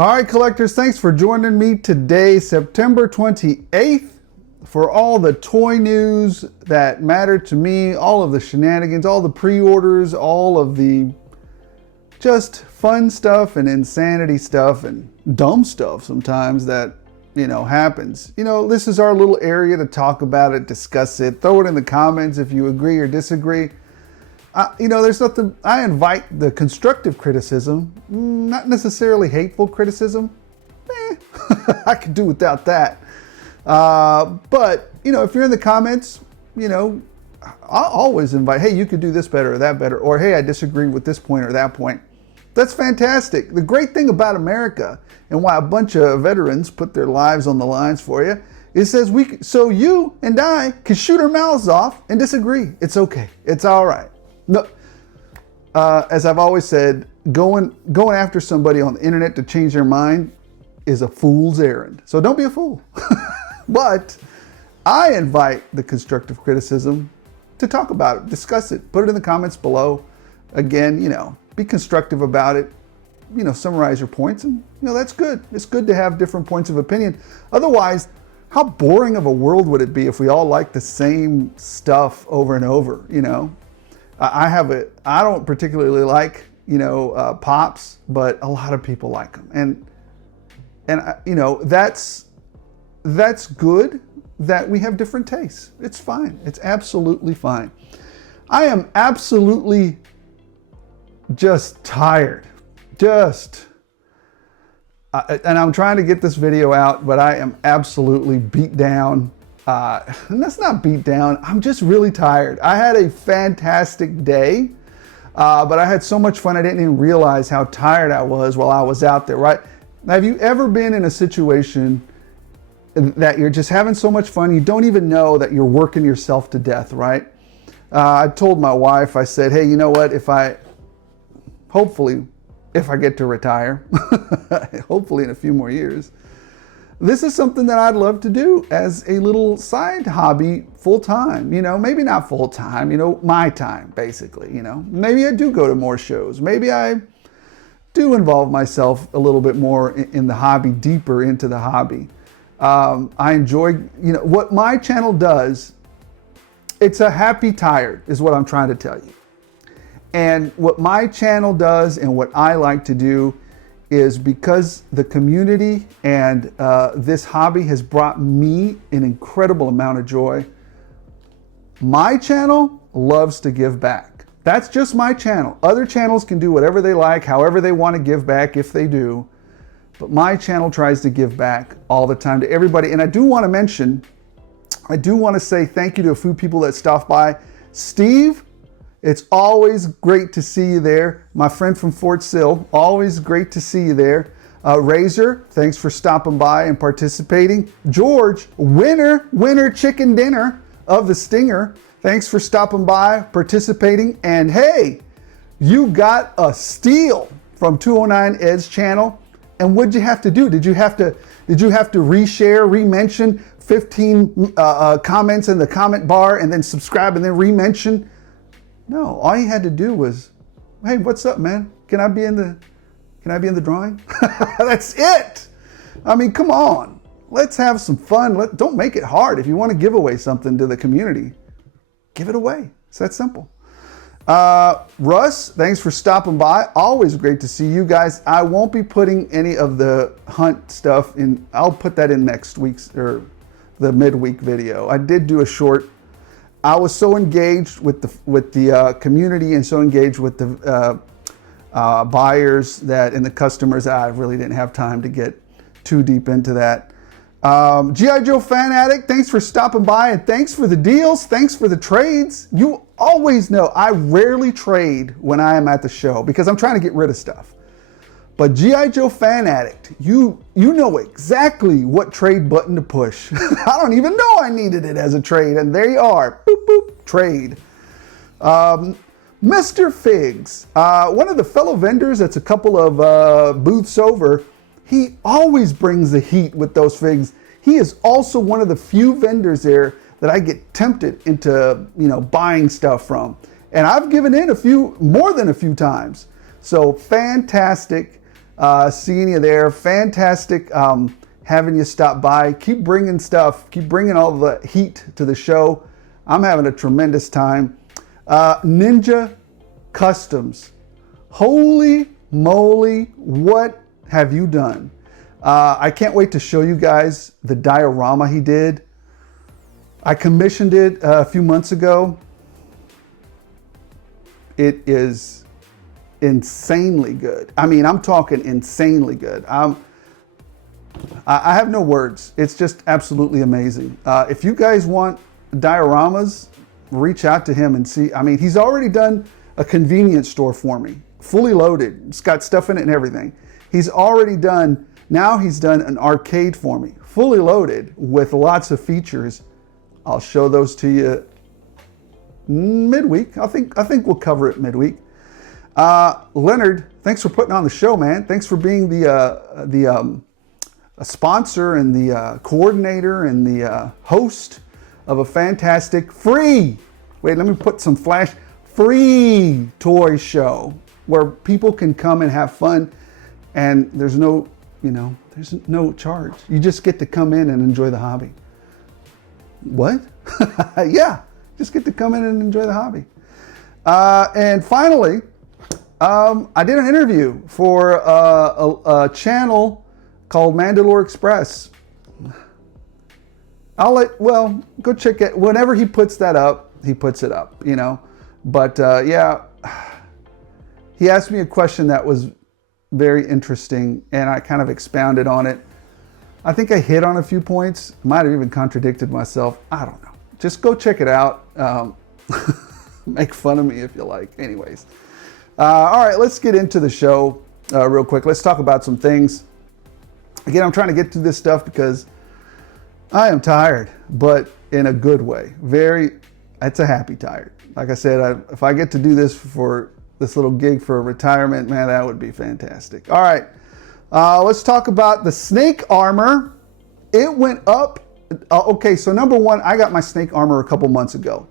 All right, collectors, thanks for joining me today, September 28th, for all the toy news that mattered to me, all of the shenanigans, all the pre-orders, all of the just fun stuff and insanity stuff and dumb stuff sometimes that, happens. This is our little area to talk about it, discuss it, throw it in the comments if you agree or disagree. There's nothing, I invite the constructive criticism, not necessarily hateful criticism. I could do without that. But, if you're in the comments, I'll always invite, hey, you could do this better or that better, or hey, I disagree with this point or that point. That's fantastic. The great thing about America and why a bunch of veterans put their lives on the lines for you, it says so you and I can shoot our mouths off and disagree. It's okay. It's all right. No, as I've always said, going after somebody on the internet to change their mind is a fool's errand. So don't be a fool. But I invite the constructive criticism to talk about it, discuss it, put it in the comments below. Again, be constructive about it. Summarize your points, and that's good. It's good to have different points of opinion. Otherwise, how boring of a world would it be if we all liked the same stuff over and over? I don't particularly like, Pops, but a lot of people like them. And that's good that we have different tastes. It's fine. It's absolutely fine. I am absolutely just tired. And I'm trying to get this video out, but I am absolutely beat down. And that's not beat down. I'm just really tired. I had a fantastic day, but I had so much fun I didn't even realize how tired I was while I was out there, right? Now, have you ever been in a situation that you're just having so much fun, you don't even know that you're working yourself to death, right? I told my wife, I said, hey, you know what? Hopefully, if I get to retire, hopefully in a few more years, this is something that I'd love to do as a little side hobby full-time, maybe not full-time, my time, basically, maybe I do go to more shows. Maybe I do involve myself a little bit more in the hobby, deeper into the hobby. I enjoy, what my channel does. It's a happy tired is what I'm trying to tell you. And what my channel does and what I like to do is, because the community and this hobby has brought me an incredible amount of joy, my channel loves to give back. That's just my channel. Other channels can do whatever they like, however they want to give back, if they do. But my channel tries to give back all the time to everybody. And I do want to say thank you to a few people that stopped by. Steve, it's always great to see you there. My friend from Fort Sill, always great to see you there. Razor, thanks for stopping by and participating. George, winner chicken dinner of the Stinger. Thanks for stopping by, participating. And hey, you got a steal from 209 Ed's channel. And what'd you have to do? Did you have to reshare, re-mention 15 comments in the comment bar and then subscribe and then re-mention? No, all you had to do was, hey, what's up, man? Can I be in the drawing? That's it. I mean, come on. Let's have some fun. Don't make it hard. If you want to give away something to the community, give it away. It's that simple. Russ, thanks for stopping by. Always great to see you guys. I won't be putting any of the hunt stuff in. I'll put that in next week's or the midweek video. I did do a short. I was so engaged with the community and so engaged with the buyers and the customers that I really didn't have time to get too deep into that. G.I. Joe Fan Addict, thanks for stopping by and thanks for the deals. Thanks for the trades. You always know I rarely trade when I am at the show because I'm trying to get rid of stuff. But G.I. Joe Fan Addict, you know exactly what trade button to push. I don't even know I needed it as a trade, and there you are. Boop, boop, trade. Mr. Figs, one of the fellow vendors that's a couple of booths over, he always brings the heat with those figs. He is also one of the few vendors there that I get tempted into, buying stuff from. And I've given in more than a few times. So fantastic. seeing you there. Fantastic having you stop by. Keep bringing stuff. Keep bringing all the heat to the show. I'm having a tremendous time. Ninja Customs. Holy moly, what have you done? I can't wait to show you guys the diorama he did. I commissioned it a few months ago. It is insanely good. I mean, I'm talking insanely good. I have no words. It's just absolutely amazing. If you guys want dioramas, reach out to him and see. I mean, he's already done a convenience store for me, fully loaded. It's got stuff in it and everything. He's already done, now he's done an arcade for me, fully loaded with lots of features. I'll show those to you midweek. I think we'll cover it midweek. Leonard, thanks for putting on the show, man. Thanks for being the sponsor and the coordinator and the host of a fantastic free, wait, let me put some flash, free toy show where people can come and have fun, and there's no, there's no charge. You just get to come in and enjoy the hobby. What? Yeah, just get to come in and enjoy the hobby. And finally, I did an interview for a channel called Mandalore Express. Well, go check it. Whenever he puts that up, he puts it up, But yeah, he asked me a question that was very interesting, and I kind of expounded on it. I think I hit on a few points. Might have even contradicted myself. I don't know. Just go check it out. Make fun of me if you like. Anyways. All right, let's get into the show real quick. Let's talk about some things. Again, I'm trying to get to this stuff because I am tired, but in a good way. It's a happy tired. Like I said, if I get to do this for this little gig for retirement, man, that would be fantastic. All right, let's talk about the snake armor. It went up. Okay, so number one, I got my snake armor a couple months ago,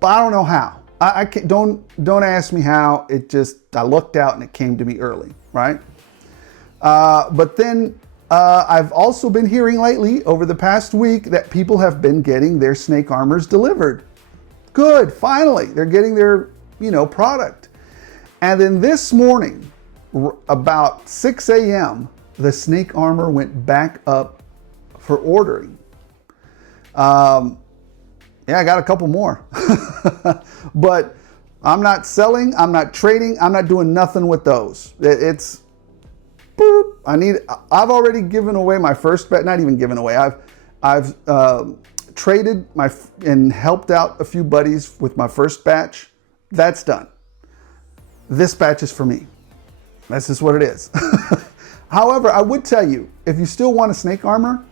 but I don't know how. I can't, don't ask me how. It just, I looked out and it came to me early, right? But then I've also been hearing lately over the past week that people have been getting their snake armors delivered. Good, finally, they're getting their, product. And then this morning, about 6 a.m., the snake armor went back up for ordering. Yeah, I got a couple more. But I'm not selling, I'm not trading, I'm not doing nothing with those. It's boop. I've already given away my first batch, not even given away. I've traded and helped out a few buddies with my first batch. That's done. This batch is for me. That's just what it is. However, I would tell you, if you still want a snake armor,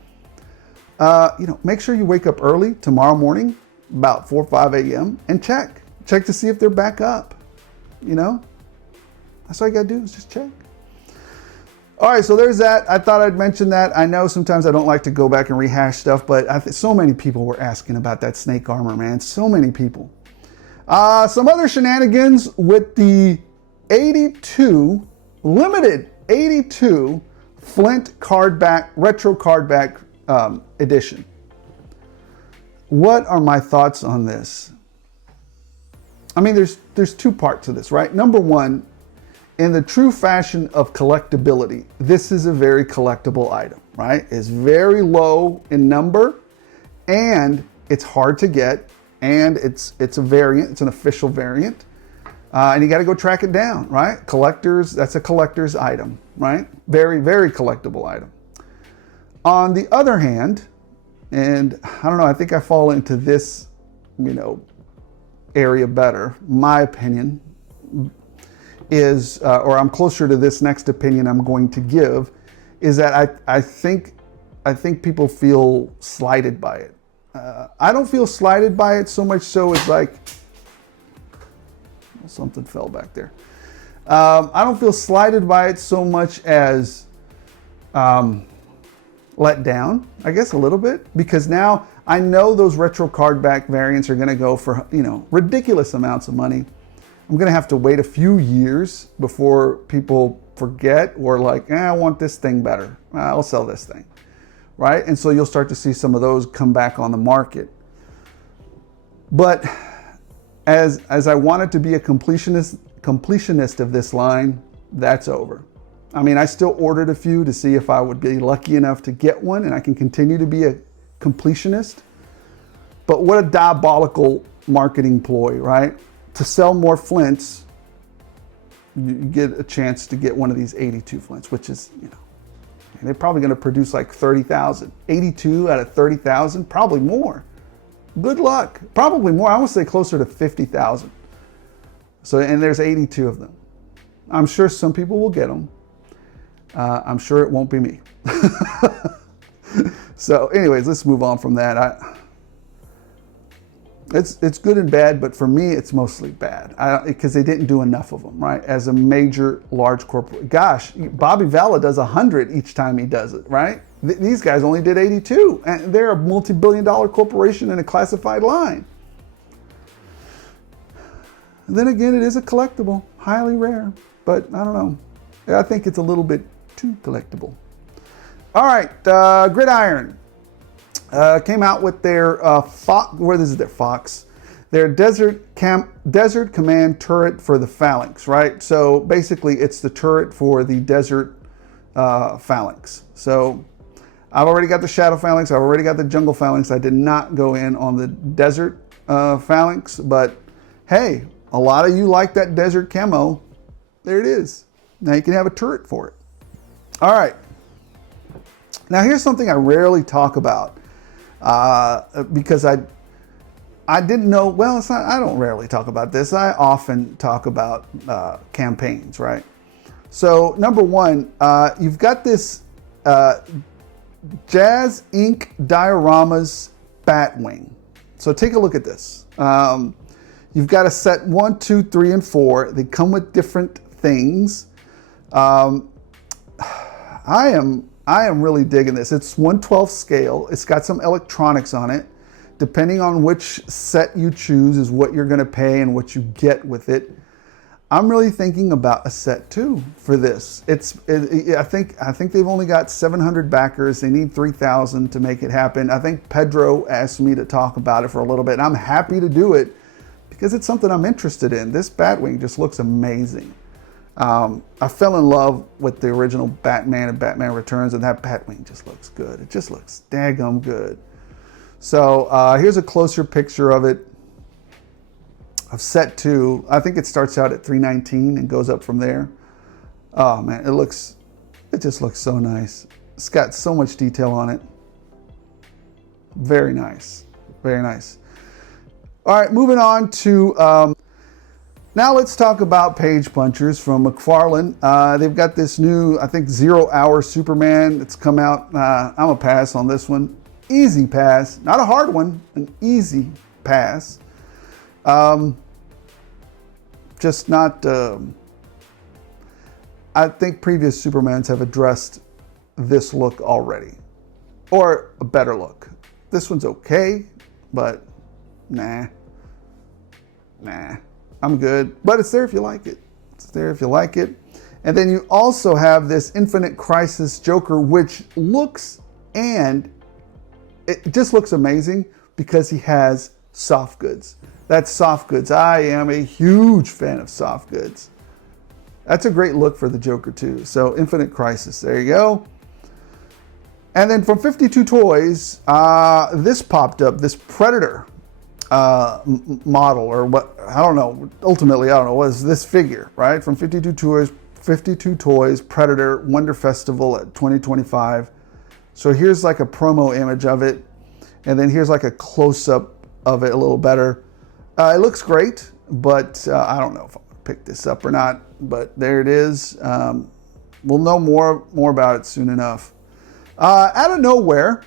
make sure you wake up early tomorrow morning, about 4 or 5 a.m. and check to see if they're back up. That's all you gotta do is just check. All right, so there's that. I thought I'd mention that. I know sometimes I don't like to go back and rehash stuff, but so many people were asking about that snake armor, man. So many people. Some other shenanigans with the 82, limited 82 Flint retro cardback edition. What are my thoughts on this? I mean, there's two parts to this, right? Number one, in the true fashion of collectability, this is a very collectible item, right? It's very low in number, and it's hard to get, and it's a variant, it's an official variant, and you got to go track it down, right? Collectors, that's a collector's item, right? Very, very collectible item. On the other hand, and I don't know, I think I fall into this, area better, my opinion is, or I'm closer to this next opinion I'm going to give, is that I think people feel slighted by it. I don't feel slighted by it so much so it's like, something fell back there. I don't feel slighted by it so much as let down, I guess a little bit, because now I know those retro cardback variants are gonna go for, ridiculous amounts of money. I'm gonna have to wait a few years for forget, or like, I want this thing better. I'll sell this thing, right? And so you'll start to see some of those come back on the market. But as I wanted to be a completionist of this line, that's over. I mean, I still ordered a few to see if I would be lucky enough to get one, and I can continue to be a completionist. But what a diabolical marketing ploy, right? To sell more flints, you get a chance to get one of these 82 flints, which is, you know, they're probably going to produce like 30,000. 82 out of 30,000, probably more. Good luck. Probably more. I would say closer to 50,000. So, and there's 82 of them. I'm sure some people will get them. I'm sure it won't be me. So anyways, let's move on from that. It's good and bad, but for me, it's mostly bad because they didn't do enough of them, right? As a major, large corporate, gosh, Bobby Valla does 100 each time he does it, right? These guys only did 82, and they're a multi-billion-dollar corporation in a classified line. And then again, it is a collectible, highly rare, but I don't know. I think it's a little bit too collectible. All right, GRIDIRON came out with their their Desert Command turret for the Phalanx, right? So basically, it's the turret for the Desert Phalanx. So I've already got the Shadow Phalanx. I've already got the Jungle Phalanx. I did not go in on the Desert Phalanx, but hey, a lot of you like that Desert camo. There it is. Now you can have a turret for it. All right. Now here's something I rarely talk about because I didn't know, well, it's not, I don't rarely talk about this. I often talk about campaigns, right? So number one, you've got this JAZZINC dioramas Batwing. So take a look at this. You've got a set 1, 2, 3, and 4. They come with different things. I am really digging this. It's 1/12 scale. It's got some electronics on it. Depending on which set you choose is what you're going to pay and what you get with it. I'm really thinking about a set 2 for this. I think they've only got 700 backers. They need 3,000 to make it happen. I think Pedro asked me to talk about it for a little bit, and I'm happy to do it because it's something I'm interested in. This Batwing just looks amazing. I fell in love with the original Batman and Batman Returns, and that Batwing just looks good. It just looks daggum good. So here's a closer picture of it, of set 2. I think it starts out at $319 and goes up from there. Oh man, it just looks so nice. It's got so much detail on it. Very nice, very nice. All right, moving on to, now let's talk about page punchers from McFarlane. They've got this new, I think, 0 Hour Superman. It's come out. I'm a pass on this one. Easy pass. Not a hard one, an easy pass. Just not, I think previous Supermans have addressed this look already. Or a better look. This one's okay, but nah. I'm good, but it's there if you like it. It's there if you like it. And then you also have this Infinite Crisis Joker, which looks, and it just looks amazing because he has soft goods. That's soft goods. I am a huge fan of soft goods. That's a great look for the Joker too. So Infinite Crisis, there you go. And then from 52 Toys, this popped up, this Predator model, or what, I don't know, ultimately, I don't know, was this figure, right? From 52 Toys, Predator, Wonder Festival at 2025. So here's like a promo image of it, and then here's like a close-up of it a little better. It looks great, but I don't know if I'm gonna pick this up or not, but there it is. We'll know more about it soon enough. Out of nowhere,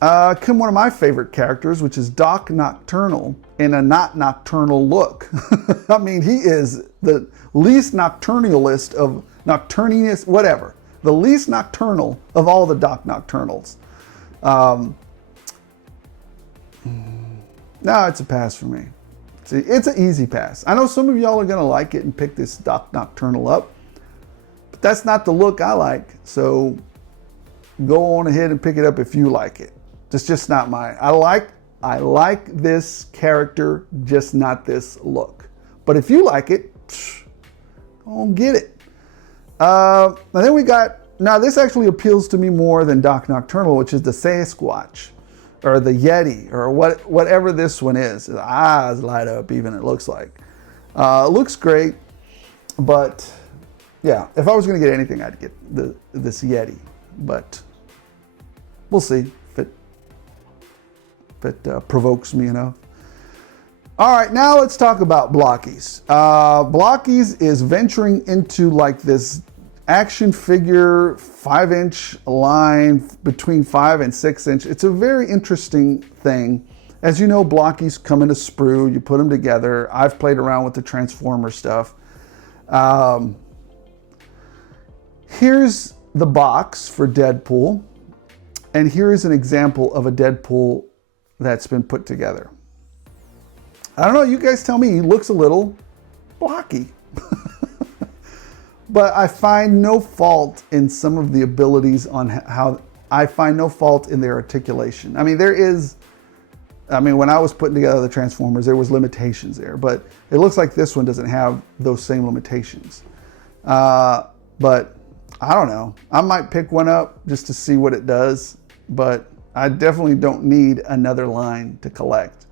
come one of my favorite characters, which is Doc Nocturnal, in a not nocturnal look. I mean, he is the least nocturnalist of nocturniness, whatever. The least nocturnal of all the Doc Nocturnals. No, it's a pass for me. See, it's an easy pass. I know some of y'all are gonna like it and pick this Doc Nocturnal up. that's not the look I like. So go on ahead and pick it up if you like it. It's just not mine. I like this character, just not this look. But if you like it, go on, get it. And then we got, now this actually appeals to me more than Doc Nocturnal, which is the Sasquatch or the Yeti or whatever this one is. His eyes light up even, it looks like. It looks great, but yeah, if I was going to get anything, I'd get this Yeti. But we'll see if it provokes me enough. All right, now let's talk about Blockies. Blockies is venturing into like this action figure 5-inch line between 5 and 6 inch. It's a very interesting thing. As you know, Blockies come in a sprue. You put them together. I've played around with the Transformer stuff. Here's the box for Deadpool. And here is an example of a Deadpool that's been put together. I don't know, you guys tell me, he looks a little blocky. But I find no fault in some of the abilities on how, I find no fault in their articulation. I mean, when I was putting together the Transformers, there was limitations there, but it looks like this one doesn't have those same limitations. But I don't know. I might pick one up just to see what it does, but I definitely don't need another line to collect.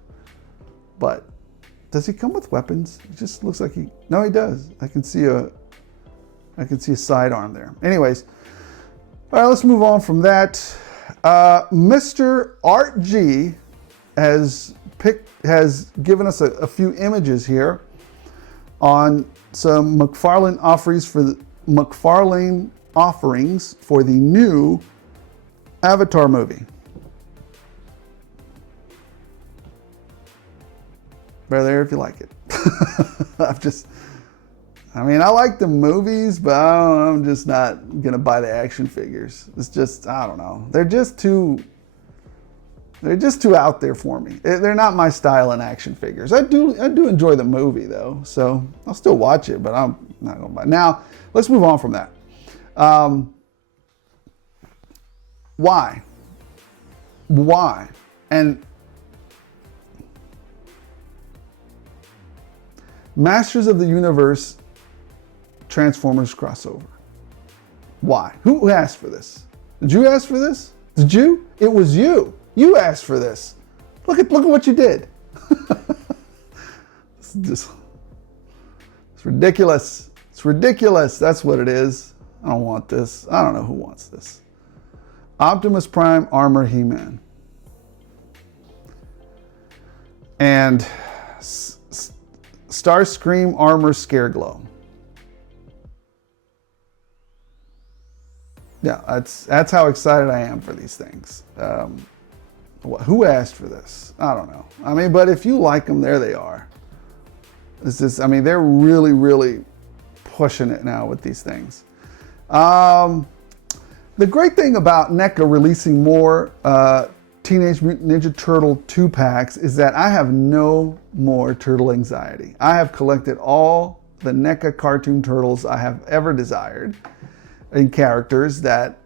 But does he come with weapons? It just looks like no, he does. I can see a sidearm there. Anyways, all right, let's move on from that. Mr. Art G has given us a few images here on some McFarlane offerings for the new Avatar movie. Bear there if you like it. I like the movies, but I'm just not gonna buy the action figures. It's just, I don't know. They're just too out there for me. They're not my style in action figures. I do enjoy the movie though, so I'll still watch it, but I'm not gonna buy it. Now, let's move on from that. Why? And Masters of the Universe Transformers crossover. Why? Who asked for this? Did you ask for this? Did you? It was you. You asked for this. Look at what you did. It's ridiculous. It's ridiculous. That's what it is. I don't want this. I don't know who wants this. Optimus Prime Armor He-Man. And Starscream Armor Scareglow. Yeah, that's how excited I am for these things. Who asked for this? I don't know. But if you like them, there they are. They're really, really pushing it now with these things. The great thing about NECA releasing more Teenage Mutant Ninja Turtle 2-packs is that I have no more turtle anxiety. I have collected all the NECA cartoon turtles I have ever desired in characters that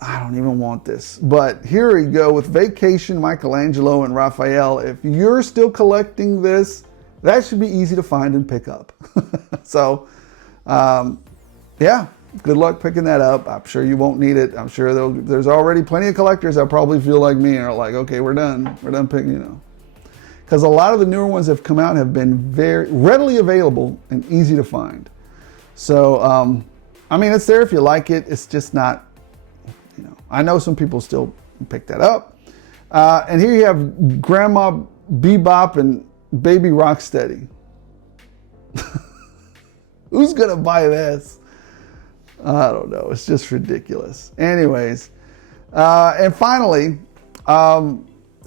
I don't even want this. But here we go with Vacation, Michelangelo, and Raphael. If you're still collecting this, that should be easy to find and pick up. So, yeah, good luck picking that up. I'm sure you won't need it. I'm sure there's already plenty of collectors that probably feel like me and are like, okay, we're done. We're done picking, Because a lot of the newer ones that have come out have been very readily available and easy to find. So, it's there if you like it. It's just not, I know some people still pick that up. And here you have Grandma Bebop and Baby Rocksteady. Who's gonna buy this? I don't know. It's just ridiculous. Anyways, and finally, out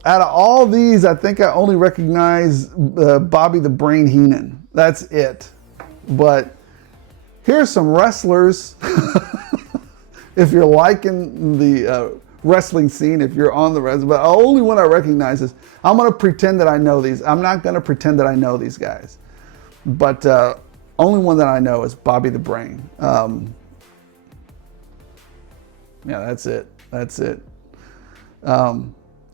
of all these, I think I only recognize Bobby the Brain Heenan. That's it. But here's some wrestlers. If you're liking the wrestling scene, if you're on the wrestling, but the only one I recognize is, I'm going to pretend that I know these. I'm not going to pretend that I know these guys. But only one that I know is Bobby the Brain. Yeah, that's it. That's it.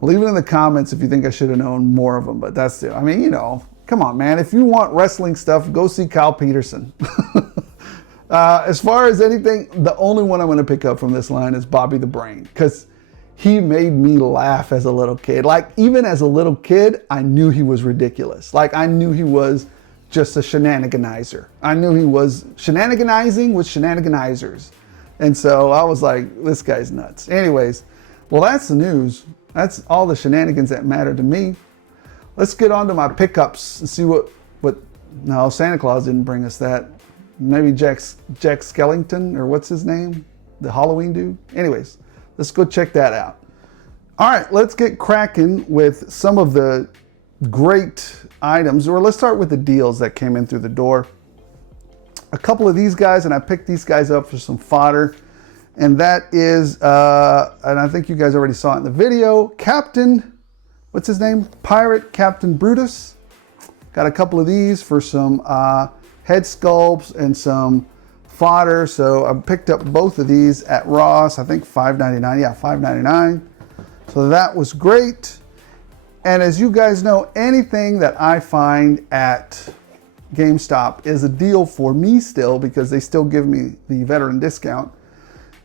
Leave it in the comments if you think I should have known more of them, but that's it. I mean, you know, come on, man. If you want wrestling stuff, go see Kyle Peterson. As far as anything, the only one I'm going to pick up from this line is Bobby the Brain, because he made me laugh as a little kid. Like, even as a little kid, I knew he was ridiculous. Like, I knew he was just a shenaniganizer. I knew he was shenaniganizing with shenaniganizers. And so I was like, this guy's nuts. Anyways, well, that's the news. That's all the shenanigans that matter to me. Let's get on to my pickups and see what no, Santa Claus didn't bring us that. Maybe Jack Skellington, or what's his name? The Halloween dude. Anyways, let's go check that out. All right, let's get cracking with some of the great items, or let's start with the deals that came in through the door. A couple of these guys, and I picked these guys up for some fodder, and that is, and I think you guys already saw it in the video, Captain, what's his name? Pirate Captain Brutus. Got a couple of these for some head sculpts and some fodder. So I picked up both of these at Ross, I think $5.99, yeah, $5.99. So that was great. And as you guys know, anything that I find at GameStop is a deal for me still, because they still give me the veteran discount.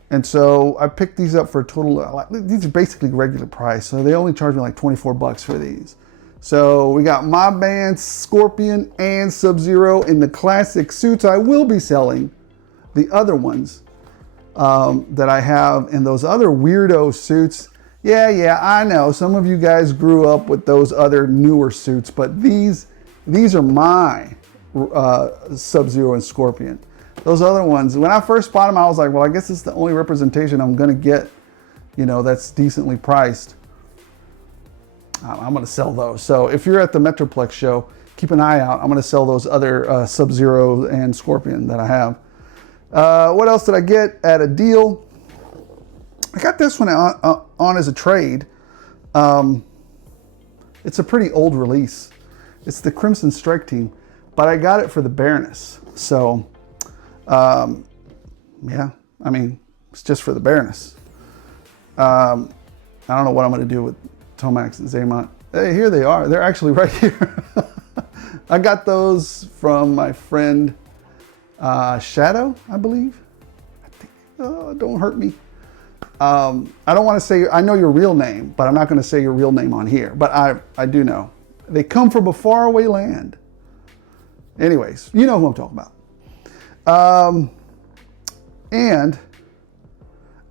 And so I picked these up for a total, these are basically regular price. So they only charge me like 24 bucks for these. So we got Mob Man, Scorpion, and Sub-Zero in the classic suits. I will be selling the other ones that I have in those other weirdo suits. Yeah, I know. Some of you guys grew up with those other newer suits, but these are my Sub-Zero and Scorpion. Those other ones, when I first bought them, I was like, well, I guess it's the only representation I'm going to get, you know, that's decently priced. I'm going to sell those. So if you're at the Metroplex show, keep an eye out. I'm going to sell those other Sub-Zero and Scorpion that I have. What else did I get at a deal? I got this one on as a trade. It's a pretty old release. It's the Crimson Strike team, but I got it for the Baroness. So, yeah, I mean, it's just for the Baroness. I don't know what I'm going to do with Tomax and Zaymont. Hey, here they are. They're actually right here. I got those from my friend Shadow, I believe. I think, don't hurt me. I don't want to say, I know your real name, but I'm not going to say your real name on here. But I do know. They come from a faraway land. Anyways, you know who I'm talking about. And,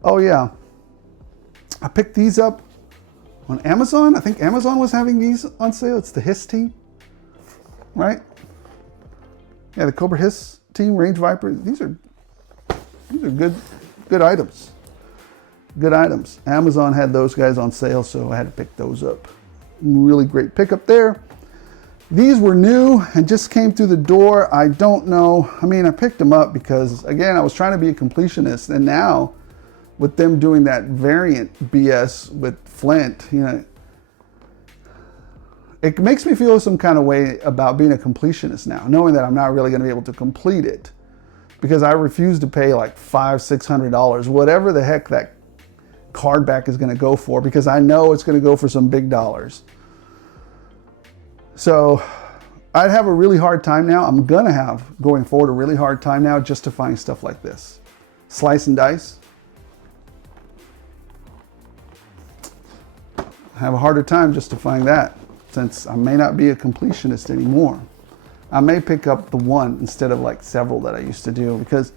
oh yeah, I picked these up on Amazon. I think Amazon was having these on sale. It's the Hiss team, right? Yeah, the Cobra Hiss team, Range Viper. These are good items. Good items. Amazon had those guys on sale, so I had to pick those up. Really great pickup there. These were new and just came through the door. I don't know. I mean, I picked them up because, again, I was trying to be a completionist, and now with them doing that variant BS with Flint, you know, it makes me feel some kind of way about being a completionist now, knowing that I'm not really going to be able to complete it because I refuse to pay like $500-600, whatever the heck that card back is going to go for, because I know it's going to go for some big dollars. So I'd have a really hard time now. I'm going to have, going forward, a really hard time now justifying stuff like this. Slice and dice. I have a harder time justifying that, since I may not be a completionist anymore. I may pick up the one instead of like several that I used to do, because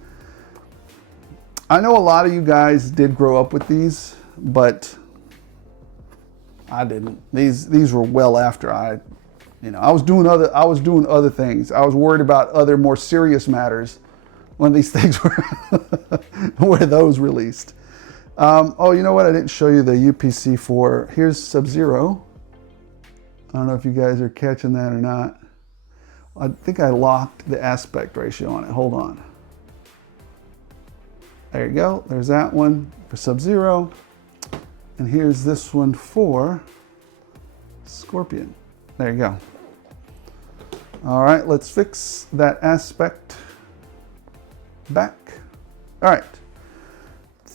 I know a lot of you guys did grow up with these, but I didn't. These were well after I was doing other things. I was worried about other more serious matters when these things were those released. Oh, you know what? I didn't show you the UPC for, here's Sub-Zero. I don't know if you guys are catching that or not. I think I locked the aspect ratio on it. Hold on. There you go. There's that one for Sub-Zero. And here's this one for Scorpion. There you go. All right, let's fix that aspect back. All right.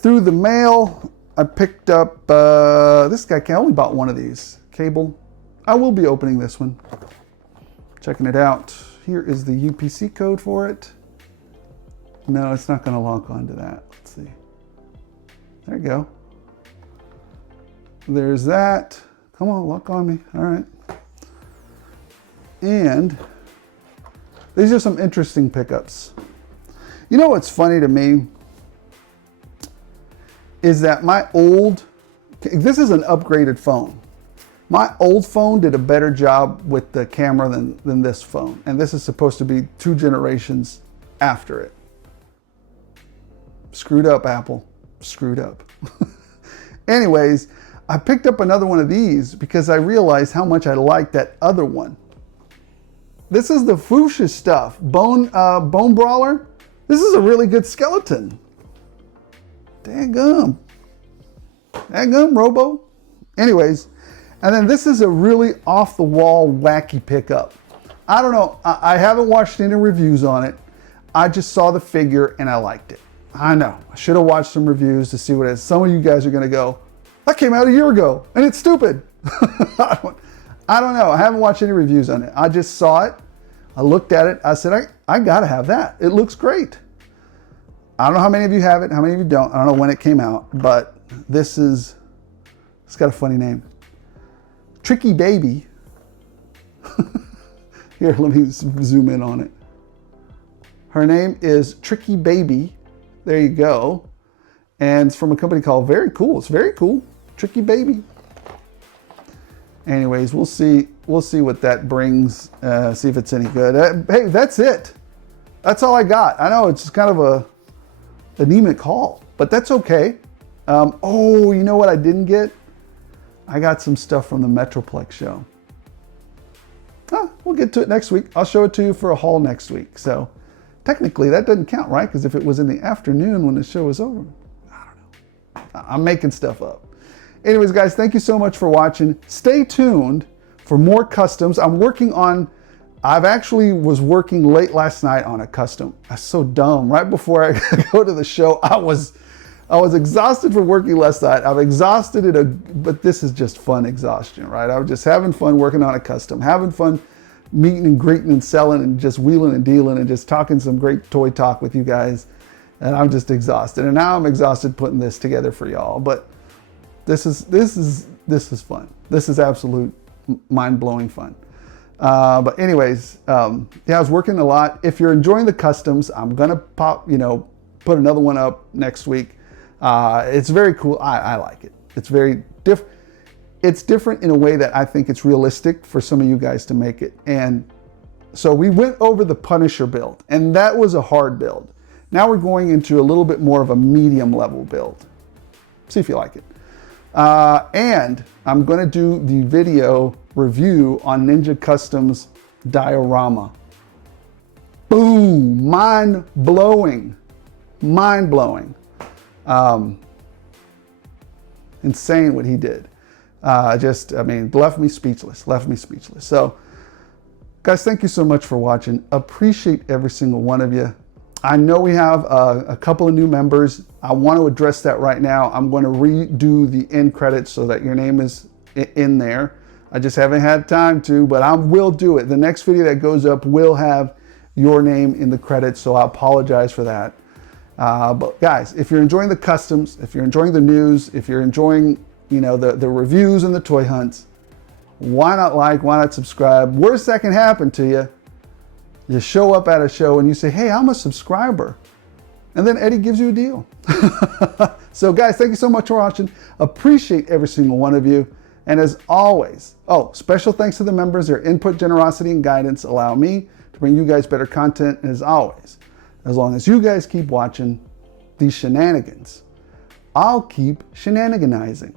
through the mail, I picked up, this guy, I only bought one of these, cable. I will be opening this one, checking it out. Here is the UPC code for it. No, it's not gonna lock onto that. Let's see. There you go. There's that. Come on, lock on me, all right. And these are some interesting pickups. You know what's funny to me is that my old, this is an upgraded phone. My old phone did a better job with the camera than this phone. And this is supposed to be 2 generations after it. Screwed up, Apple. Screwed up. Anyways, I picked up another one of these because I realized how much I liked that other one. This is the Fuchsia stuff. Bone Brawler. This is a really good skeleton. Dadgum. Dadgum, Robo. Anyways, and then this is a really off-the-wall, wacky pickup. I don't know. I haven't watched any reviews on it. I just saw the figure and I liked it. I know. I should have watched some reviews to see what it is. Some of you guys are going to go, that came out a year ago and it's stupid. I don't know. I haven't watched any reviews on it. I just saw it. I looked at it. I said, I got to have that. It looks great. I don't know how many of you have it, how many of you don't. I don't know when it came out, but it's got a funny name. Tricky Baby. Here, let me zoom in on it. Her name is Tricky Baby. There you go. And it's from a company called Very Cool. It's very cool. Tricky Baby. Anyways, we'll see what that brings. See if it's any good. Hey, that's it. That's all I got. I know it's kind of a anemic haul, but that's okay. Oh, you know what I didn't get? I got some stuff from the Metroplex show. We'll get to it next week. I'll show it to you for a haul next week. So technically that doesn't count, right? Because if it was in the afternoon when the show was over, I don't know. I'm making stuff up. Anyways, guys, thank you so much for watching. Stay tuned for more customs. I've actually was working late last night on a custom. That's so dumb. Right before I go to the show, I was exhausted for working last night. I'm exhausted but this is just fun exhaustion, right? I was just having fun working on a custom, having fun meeting and greeting and selling and just wheeling and dealing and just talking some great toy talk with you guys. And I'm just exhausted. And now I'm exhausted putting this together for y'all. But this is fun. This is absolute mind-blowing fun. But anyways, yeah, I was working a lot. If you're enjoying the customs, I'm gonna put another one up next week. It's very cool. I like it. It's very different. It's different in a way that I think it's realistic for some of you guys to make it. And so we went over the Punisher build, and that was a hard build. Now we're going into a little bit more of a medium level build. See if you like it. And I'm going to do the video review on Ninja Customs diorama. Boom! Mind blowing. Mind blowing. Insane what he did. Left me speechless. So, guys, thank you so much for watching. Appreciate every single one of you. I know we have a couple of new members. I want to address that right now. I'm going to redo the end credits so that your name is in there. I just haven't had time to, but I will do it. The next video that goes up will have your name in the credits, so I apologize for that. But guys, if you're enjoying the customs, if you're enjoying the news, if you're enjoying the reviews and the toy hunts, why not like, why not subscribe? Worst that can happen to you, you show up at a show and you say, hey, I'm a subscriber. And then Eddie gives you a deal. So guys, thank you so much for watching. Appreciate every single one of you. And as always, special thanks to the members. Their input, generosity, and guidance allow me to bring you guys better content. And as always, as long as you guys keep watching these shenanigans, I'll keep shenaniganizing.